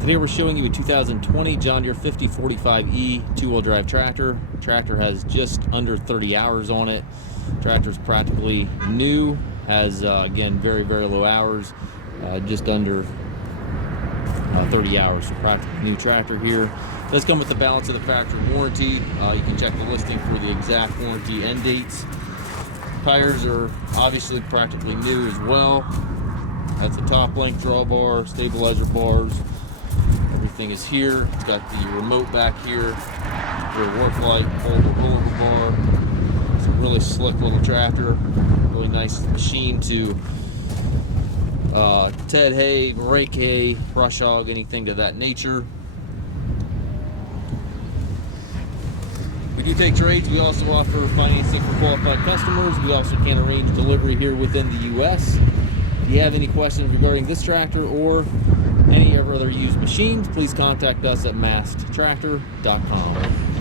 Today we're showing you a 2020 John Deere 5045E two-wheel drive tractor. Tractor has just under 30 hours on it. Tractor's practically new, has again very low hours, just under 30 hours, so practically new tractor here. Does come with the balance of the factory warranty. You can check the listing for the exact warranty end dates. Tires are obviously practically new as well. That's a top length drawbar, stabilizer bars. Everything is here. It's got the remote back here for a work light, rollover bar. It's a really slick little tractor. Really nice machine to ted hay, rake hay, brush hog, anything to that nature. We do take trades. We also offer financing for qualified customers. We also can arrange delivery here within the U.S. If you have any questions regarding this tractor or any of our other used machines, please contact us at masttractor.com.